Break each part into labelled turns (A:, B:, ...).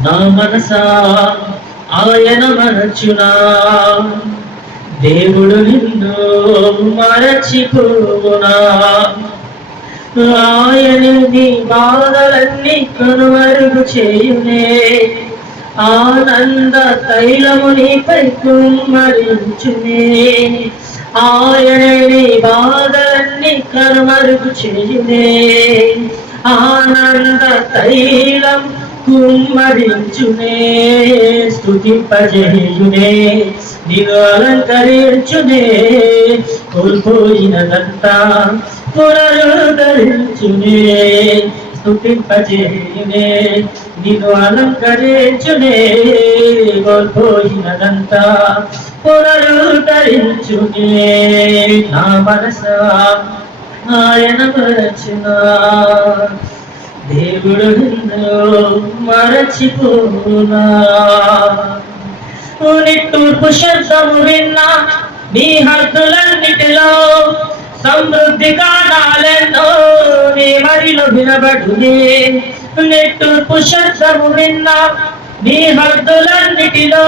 A: నా మనసా ఆయన మరచునా. దేవుడు నిన్ను మరచిపోవునా. ఆయన నీ బాధలన్నీ కనుమరుగు చేయునే. ఆనంద తైలము నీపై కుమ్మరించునే. ఆయన నీ బాధలన్నీ కనుమరుగు చేయునే. ఆనంద తైలం కుమ్మరించునే స్థుతింపజేయునే నిన్ను అలంకరించునే కోల్పోయినదంతా పునరుద్ధరించునే స్థుతింపజేయునే నిన్ను అలంకరించునే కోల్పోయినదంతా పునరుద్ధరించునే. నా మనసా ఆయన మరచునా దేవుడు నిన్ను మరచిపోనా నిట్టూర్పు శబ్దము విన్నా నీ హద్దులన్నిటిలో సమృద్ధి కానాలెన్నో నీ మరిలో వినబడునే నిట్టూర్పు శబ్దము విన్నా నీ హద్దులన్నిటిలో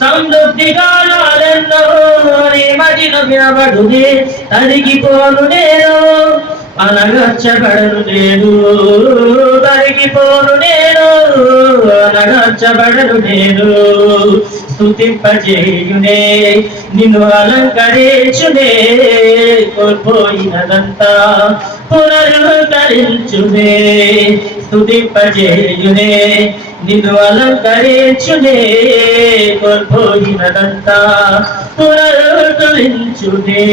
A: సమృద్ధి కానాలెన్నో నీ మరిలో వినబడునే తరిగిపోను నేను అనగచ్చబడను నేను తరిగిపోను నేను అనగచ్చబడను నేను స్థుతింపజేయునే నిన్ను అలంకరించునే కోల్పోయినదంతా పునరుద్ధరించునే. స్థుతింపజేయునే నిన్ను అలంకరించునే కోల్పోయినదంతా పునరుద్ధరించునే.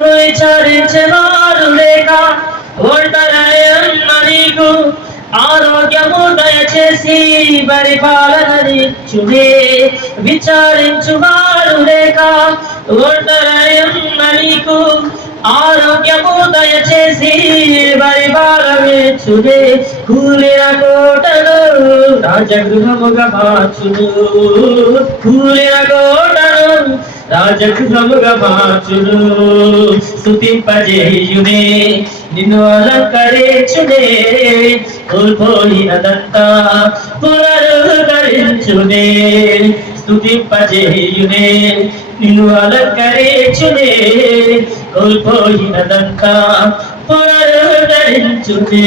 A: విచారించేవారు లేక ఒంటరయన్న నీకు ఆరోగ్యము దయచేసి పరిపాలన పరిపాలననిచ్చునే విచారించువారు లేక ఒంటరయన్న నీకు ఆరోగ్యము దయచేసి పరిపాలనిచ్చునే కూలిన కోటలు రాజగృహముగా మార్చును కూలిన కోటలు రాజగృహముగా మార్చును. స్థుతింపజేయునే నిన్ను అలంకరించునే కోల్పోయినదంతా పునరుద్ధరించునే స్థుతింపజేయునే నిన్ను అలంకరించునే కోల్పోయినదంతా పునరుద్ధరించునే.